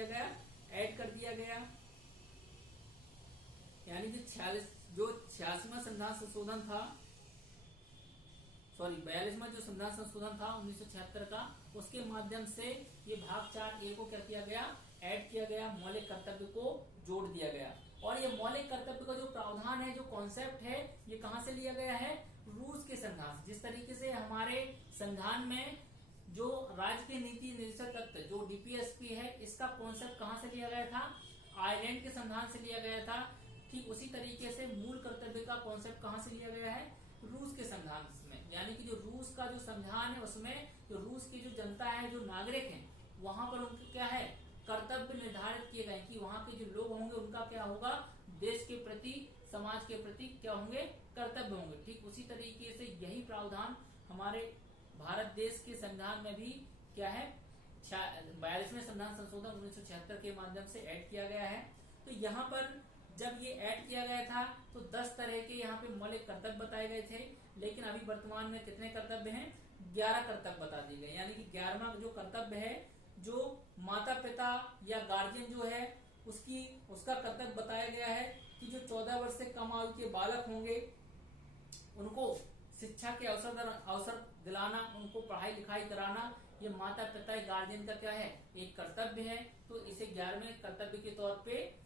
दिया गया, ऐड कर दिया गया। यानी जो 86वां संविधान संशोधन था, सॉरी 42वां जो संविधान संशोधन था 1976 का, उसके माध्यम से ये भाग 4A को क्या किया गया, ऐड किया गया, मौलिक कर्तव्य को जोड़ दिया गया। और ये मौलिक कर्तव्य का जो प्रावधान है, जो कॉन्सेप्ट है, ये कहां से लिया गया है, रूस के संविधान से। जिस तरीके से हमारे संविधान में जो राज्य के नीति निर्देशक तत्व जो डीपीएसपी है, इसका कॉन्सेप्ट कहां से लिया गया था, आयरलैंड के संविधान से लिया गया था। ठीक उसी तरीके से मूल कर्तव्य का कॉन्सेप्ट कहां से लिया गया है, रूस के संविधान में। यानी कि जो रूस का जो संविधान है, उसमें जो रूस की जो जनता है, जो नागरिक हैं, वहां पर उनके क्या है, कर्तव्य निर्धारित किए गए कि वहां के जो लोग होंगे उनका क्या होगा, देश के प्रति, समाज के प्रति क्या होंगे, कर्तव्य होंगे। ठीक उसी तरीके से यही प्रावधान हमारे भारत देश के संविधान में भी क्या है, 42वें संविधान संशोधन 1976 के माध्यम से ऐड किया गया है। तो यहाँ पर जब ये ऐड किया गया था तो 10 तरह के यहाँ पे मौलिक कर्तव्य बताए गए थे, लेकिन अभी वर्तमान में कितने कर्तव्य हैं, 11 कर्तव्य बता दिए गए। यानी कि 11वां जो कर्तव्य है, जो माता पिता या गार्जियन जो है उसका कर्तव्य बताया गया है कि जो 14 वर्ष से कम आयु के बालक होंगे उनको शिक्षा के अवसर दिलाना, उनको पढ़ाई लिखाई कराना, ये माता पिता गार्जियन का क्या है, एक कर्तव्य है। तो इसे 11वें कर्तव्य के तौर पे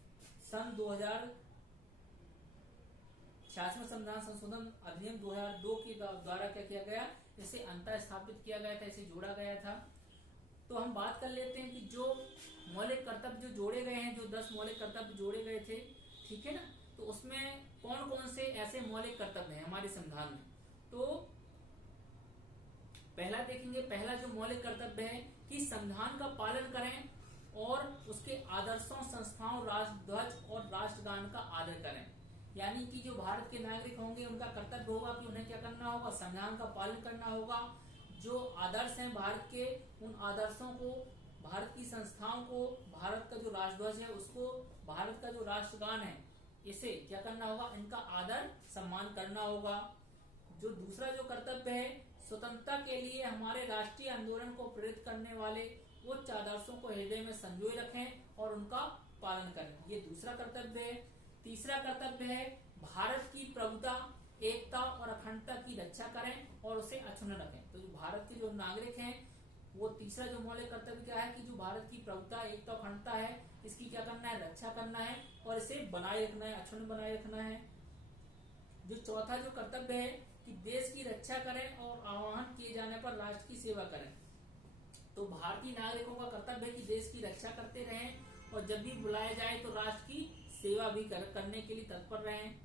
सन 2066 संविधान संशोधन अधिनियम 2002 के द्वारा क्या किया गया, इसे अंतर स्थापित किया गया था, इसे जोड़ा गया था। तो हम बात कर लेते हैं कि जो मौलिक कर्तव्य जो जोड़े गए हैं, जो 10 मौलिक कर्तव्य जोड़े गए थे, ठीक है ना, तो उसमें कौन कौन से ऐसे मौलिक कर्तव्य हैं हमारे संविधान में। तो पहला देखेंगे, पहला जो मौलिक कर्तव्य है कि संविधान का पालन करें और उसके आदर्शों, संस्थाओं, राष्ट्रध्वज और राष्ट्रगान का आदर करें। यानी कि जो भारत के नागरिक होंगे उनका कर्तव्य होगा कि उन्हें क्या करना होगा, संविधान का पालन करना होगा। जो आदर्श हैं भारत के, उन आदर्शों को, भारत की संस्थाओं को, भारत का जो राष्ट्रध्वज है उसको, भारत का जो राष्ट्रगान है इसे क्या करना होगा, इनका आदर सम्मान करना होगा। जो दूसरा जो कर्तव्य है, स्वतंत्रता के लिए हमारे राष्ट्रीय आंदोलन को प्रेरित करने वाले उच्च आदर्शों को हृदय में संजोए रखें और उनका पालन करें, ये दूसरा कर्तव्य है। तीसरा कर्तव्य है भारत की प्रभुता, एकता और अखंडता की रक्षा करें और उसे अक्षुण्ण रखें। तो जो भारत के जो नागरिक हैं, वो तीसरा जो मौलिक कर्तव्य क्या है कि जो भारत की प्रभुता, एकता, अखंडता है, इसकी क्या करना है, रक्षा करना है और इसे बनाए रखना है, अक्षुण्ण बनाए रखना है। जो चौथा जो कर्तव्य है कि देश की रक्षा करें और आह्वान किए जाने पर राष्ट्र की सेवा करें। तो भारतीय नागरिकों का कर्तव्य है कि देश की रक्षा करते रहें और जब भी बुलाया जाए तो राष्ट्र की सेवा भी करने के लिए तत्पर रहें,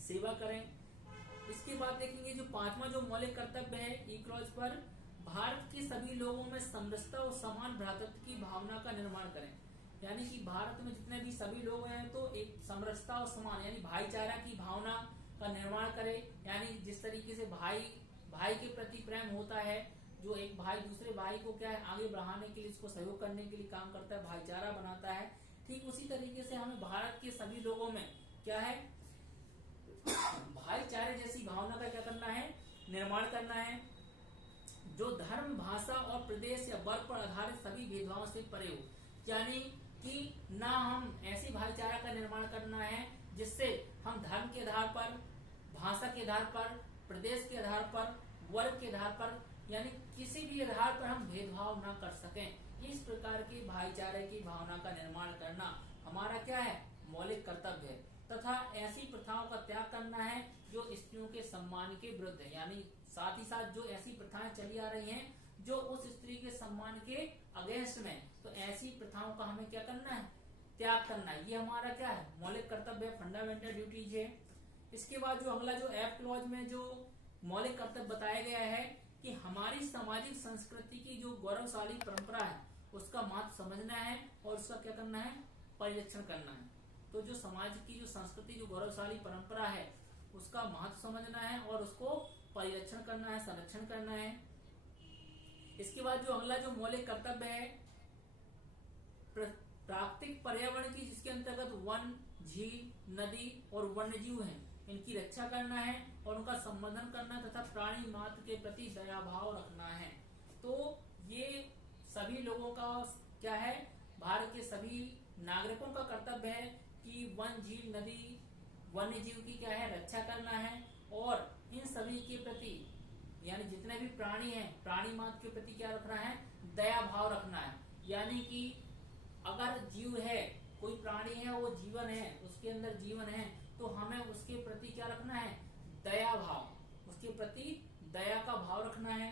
सेवा करें। इसके बाद देखेंगे जो 5वां जो मौलिक कर्तव्य है, ई क्लॉज पर, भारत के सभी लोगों में समरसता और समान भ्रातृत्व की भावना का निर्माण करें। यानी कि भारत में जितने भी सभी लोग हैं तो एक समरसता और समान यानी भाईचारा की भावना का निर्माण करे। यानी जिस तरीके से भाई के प्रति प्रेम होता है, जो एक भाई दूसरे भाई को क्या है आगे बढ़ाने के लिए, इसको सहयोग करने के लिए काम करता है, भाईचारा बनाता है, ठीक उसी तरीके से हमें भारत के सभी लोगों में क्या है, भाईचारे जैसी भावना का क्या करना है, निर्माण करना है। जो धर्म, भाषा और प्रदेश या वर्ग पर आधारित सभी भेदभावों से परे हो। यानी कि ना हम ऐसी भाईचारा का निर्माण करना है जिससे हम धर्म के आधार पर, भाषा के आधार पर, प्रदेश के आधार पर, वर्ग के आधार पर, यानी किसी भी आधार पर हम भेदभाव ना कर सकें। इस प्रकार की भाईचारे की भावना का निर्माण करना हमारा क्या है, मौलिक कर्तव्य है। तथा ऐसी प्रथाओं का त्याग करना है जो स्त्रियों के सम्मान के विरुद्ध है। यानी साथ ही साथ जो ऐसी प्रथाएं चली आ रही हैं जो उस स्त्री के सम्मान के अगेंस्ट में, तो ऐसी प्रथाओं का हमें क्या करना है, त्याग करना है। ये हमारा क्या है, मौलिक कर्तव्य है, फंडामेंटल ड्यूटीज है। इसके बाद जो अगला जो एफ क्लॉज में जो मौलिक कर्तव्य बताया गया है कि हमारी सामाजिक संस्कृति की जो गौरवशाली परंपरा है उसका महत्व समझना है और उसका क्या करना है, परिरक्षण करना है। तो जो समाज की जो संस्कृति, जो गौरवशाली परंपरा है उसका महत्व समझना है और उसको परिरक्षण करना है, संरक्षण करना है। इसके बाद जो अगला जो मौलिक कर्तव्य है प्राकृतिक पर्यावरण की, जिसके अंतर्गत वन, झील, नदी और वन्यजीव हैं, इनकी रक्षा करना है और उनका संवर्धन करना तथा प्राणी मात्र के प्रति दया भाव रखना है। तो ये सभी लोगों का क्या है, भारत के सभी नागरिकों का कर्तव्य है कि वन, झील, नदी, वन्य जीव की क्या है, रक्षा करना है और इन सभी के प्रति यानी जितने भी प्राणी हैं, प्राणी मात्र के प्रति क्या रखना है, दया भाव रखना है। यानी कि अगर जीव है, कोई प्राणी है, वो जीवन है, उसके अंदर जीवन है, तो हमें उसके प्रति क्या रखना है, दया भाव, उसके प्रति दया का भाव रखना है।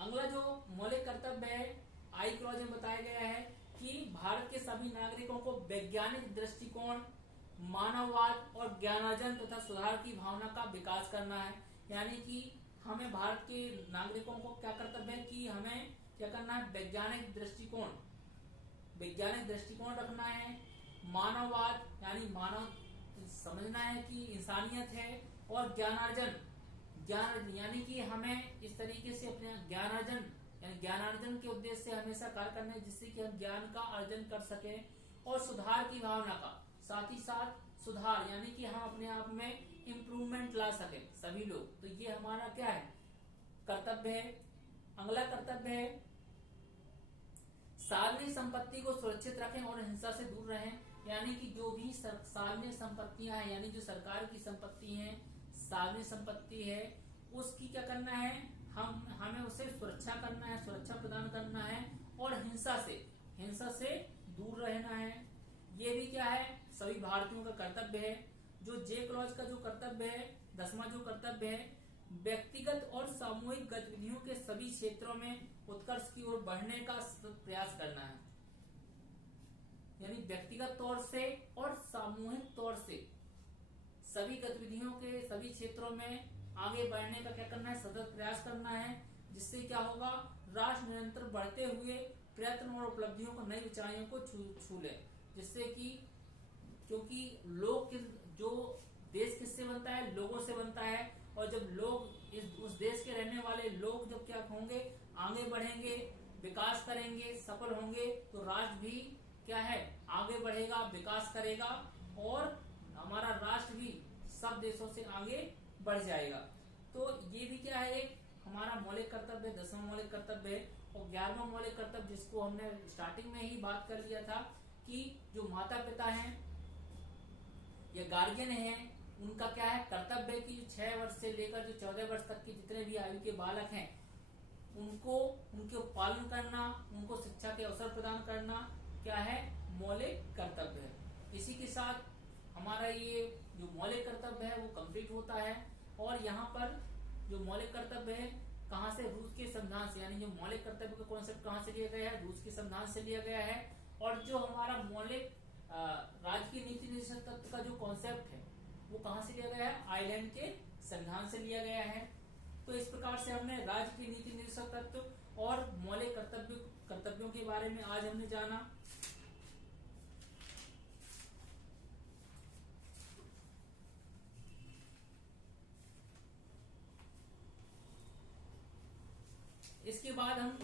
अगला जो मौलिक कर्तव्य है, आई क्लॉज में बताया गया है कि भारत के सभी नागरिकों को वैज्ञानिक दृष्टिकोण, मानववाद और ज्ञानार्जन तथा सुधार की भावना का विकास करना है। यानी कि हमें भारत के नागरिकों को क्या कर्तव्य है कि हमें क्या करना है, वैज्ञानिक दृष्टिकोण रखना है, मानववाद यानी मानव समझना है कि इंसानियत है, और ज्ञान यानी कि हमें इस तरीके से अपने ज्ञानार्जन के उद्देश्य से हमेशा कार्य करना है जिससे कि हम ज्ञान का अर्जन कर सके, और सुधार की भावना का, साथ ही साथ सुधार यानी कि हम अपने आप में इम्प्रूवमेंट ला सके सभी लोग। तो ये हमारा क्या है, कर्तव्य है। अगला कर्तव्य है सार्वजनिक संपत्ति को सुरक्षित रखें और हिंसा से दूर रहें। यानी कि जो भी सार्वजनिक संपत्तियां हैं, यानी जो सरकार की संपत्ति है, सार्वजनिक संपत्ति है, उसकी क्या करना है, हमें उसे सुरक्षा करना है, सुरक्षा प्रदान करना है, और हिंसा से दूर रहना है। ये भी क्या है, सभी भारतीयों का कर्तव्य है। जो जे क्लॉज का जो कर्तव्य है, 10वां जो कर्तव्य है, व्यक्तिगत और सामूहिक गतिविधियों के सभी क्षेत्रों में उत्कर्ष की ओर बढ़ने का प्रयास करना है। यानी व्यक्तिगत तौर से और सामूहिक तौर से सभी गतिविधियों के सभी क्षेत्रों में आगे बढ़ने का क्या करना है, सतत प्रयास करना है। जिससे क्या होगा, राष्ट्र निरंतर बढ़ते हुए प्रयत्न और उपलब्धियों को, नई ऊंचाइयों को छू ले। जिससे कि क्योंकि जो देश किससे बनता है, लोगों से बनता है, और जब लोग उस देश के रहने वाले लोग जब क्या होंगे, आगे बढ़ेंगे, विकास करेंगे, सफल होंगे, तो राष्ट्र भी क्या है, आगे बढ़ेगा, विकास करेगा, और हमारा राष्ट्र भी सब देशों से आगे बढ़ जाएगा। तो ये भी क्या है, एक हमारा मौलिक कर्तव्य, 10वां मौलिक कर्तव्य है। और 11वां मौलिक कर्तव्य जिसको हमने स्टार्टिंग में ही बात कर लिया था कि जो माता पिता हैं या गार्जियन हैं, उनका क्या है, कर्तव्य है कि 6 वर्ष से लेकर जो 14 वर्ष तक के जितने भी आयु के बालक हैं, उनके पालन करना, उनको शिक्षा के अवसर प्रदान करना क्या है, मौलिक कर्तव्य है। इसी के साथ हमारा ये जो मौलिक कर्तव्य है वो कंप्लीट होता है। और यहाँ पर जो मौलिक कर्तव्य है कहाँ से, रूस के संविधान से, यानी जो मौलिक कर्तव्य का कॉन्सेप्ट कहाँ से लिया गया है, रूस के संविधान से लिया गया है। और जो हमारा मौलिक राजकीय नीति निर्देशक तत्व का जो कॉन्सेप्ट है वो कहाँ से लिया गया है, आयरलैंड के संविधान से लिया गया है। तो इस प्रकार से हमने राजकीय नीति निर्देशक तत्व और मौलिक कर्तव्यों के बारे में आज हमने जाना। इसके बाद हम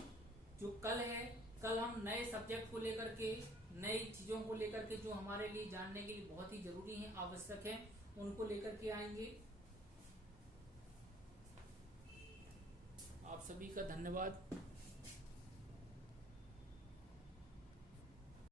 जो कल हम नए सब्जेक्ट को लेकर के, नई चीजों को लेकर के जो हमारे लिए जानने के लिए बहुत ही जरूरी है, आवश्यक है, उनको लेकर के आएंगे। आप सभी का धन्यवाद।